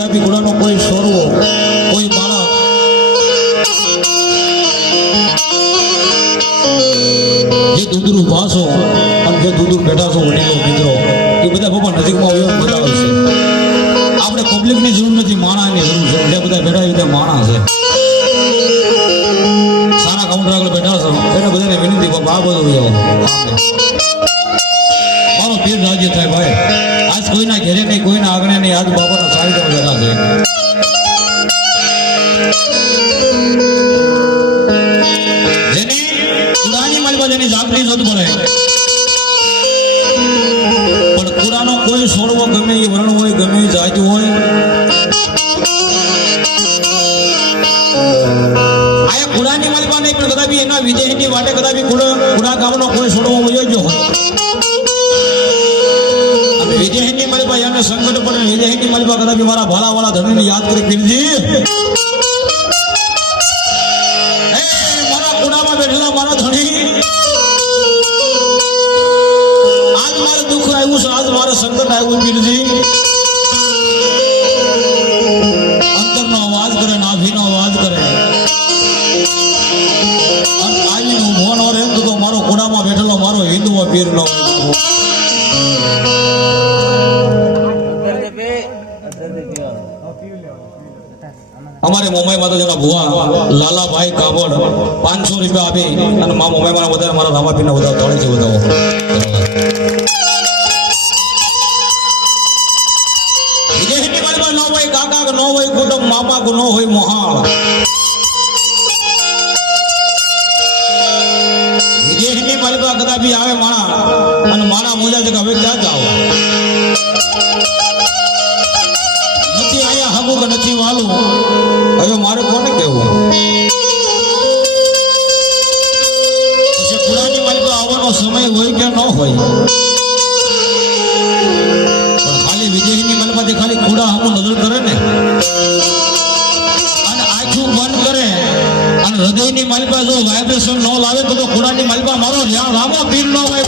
ઘોડાનો કોઈ સોરવો કોઈ બાળક જે દૂધરું ભાસો અને જે દૂધરું બેઠા છો વડીલો મિત્રો એ બધા પપ્પા નજીકમાં હોય બધા આવશે. આપણે પબ્લિકની જરૂર નથી, માણાની જરૂર છે. જે બધા બેઠા એ બધા માણા છે, સારા કાઉન્ટર આગળ બેઠા છો એને બધાને વિનંતી બાબા આ બધું જાઓ મારો પીર રાજ્ય થાય ભાઈ. આજ કોઈના ઘેરે નહીં, કોઈના આગળ નહીં, આજ બાબાના સાહિત્ય બેઠા છે. જેની કુરાની માલમાં જેની જાગની નોંધ મળે પણ કુરાનો કોઈ છોડવો ગમે એ વર્ણ હોય, ગમે એ જાત હોય, આ કુરાની માલમાં નહીં પણ કદાપી એના વિજયની વાટે કદાપી કુરા ગામનો કોઈ છોડવો વયો ગયો હોય અને વિજયની માલમાં એને સંકટ પડે, વિજયની માલમાં કદાપી મારા ભાલા વાળા ધણીને યાદ કરી પીરજી કુડામાં બેઠેલા મારા ધણી આજ મારે દુઃખ આવ્યું છે, આજ મારે સંકટ આવ્યું પીરજી. અંતરનો અવાજ કરે, નાભીનો અવાજ કરે અને આવીને ઉભો ન રહે તો મારો કુડામાં બેઠેલો મારો હિન્દુઓ પીર નો અમારે મુંબઈ માતાજીના ભુવા લાલાભાઈ કાબડ 500 રૂપિયા આપી અને મા મુંબઈ માં વધારે મારા રામાપીરને વધારે તોડે છે વધાવો. વિજયની માલમાં ન હોય કાકા, ન હોય કુટુંબ, મામા ન હોય મોહાળ. વિજયની માલમાં કદાપી આવે માણા અને માણા મોજા છે કે હવે ક્યાં જાઓ, નથી આયા હગું કે નથી વાલું, હવે મારે કોને કહેવું? પછી કુરાની માલિકા આવવાનો સમય હોય કે ન હોય પણ ખાલી વિજયની માલિકાથી ખાલી કુડા હમું નજર કરે ને અને આંખું બંધ કરે અને હૃદયની માલિકા જો વાઇબ્રેશન ન લાવે તો કુરાની માલિકા મારો રામો પીર ન હોય.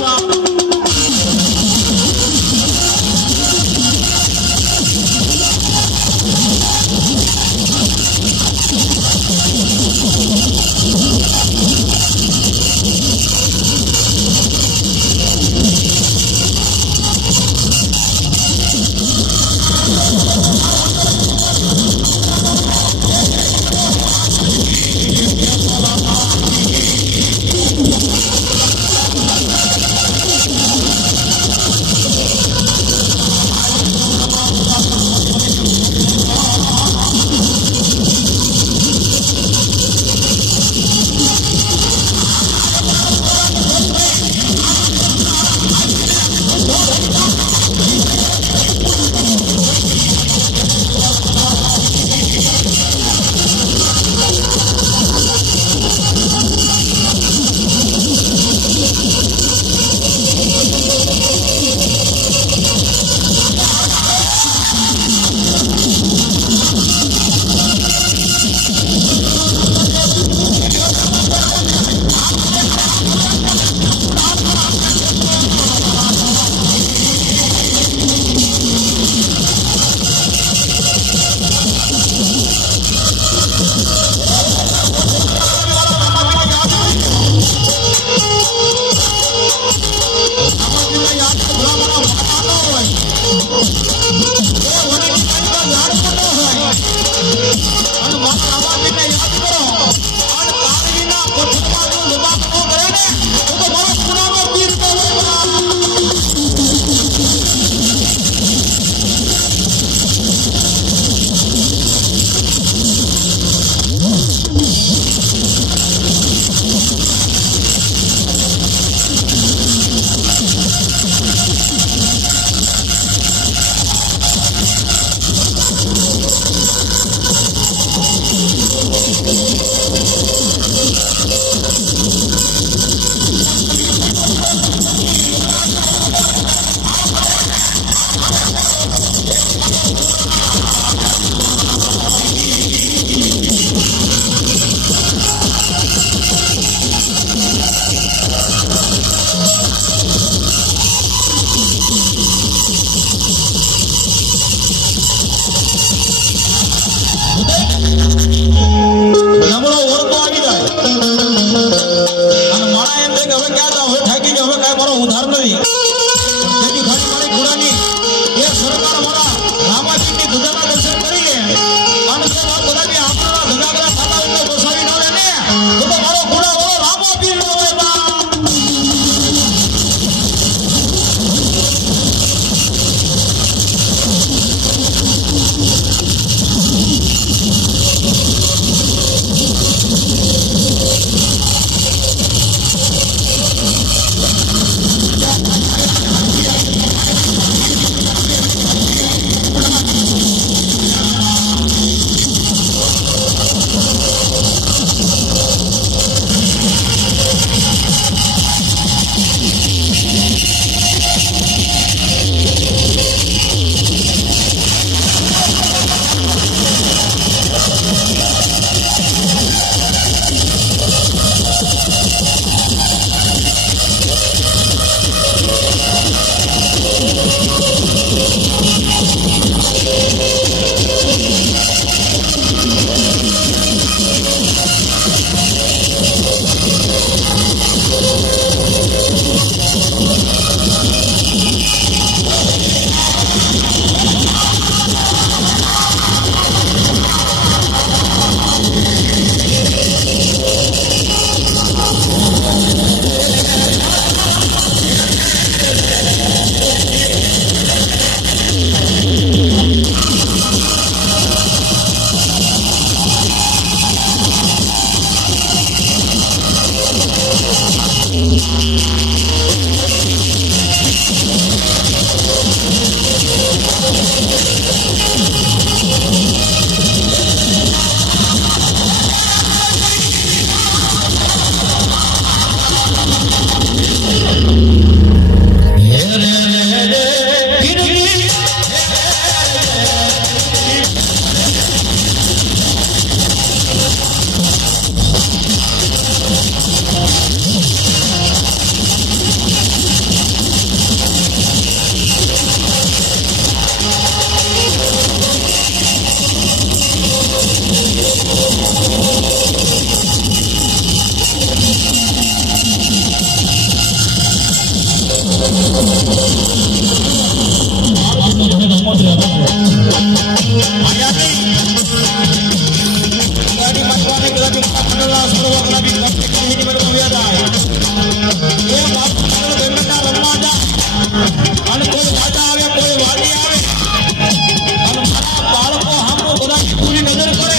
બધા પૂરી નજર કરે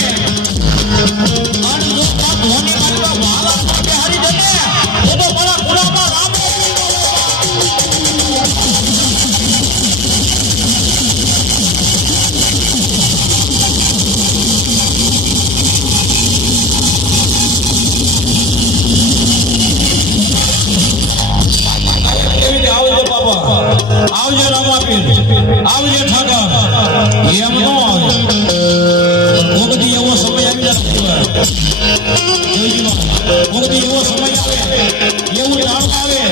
અને જો આ ધોની મારીમાં વાલા માટે હારી જશે તો મારા કુળામાં રામ આવજે રામાપીર આવજે ઠાકર એમ ન આવે ભોગતી એવો સમય આવી જાય ભોગતી એવો સમય આવે એવું જાણવા આવે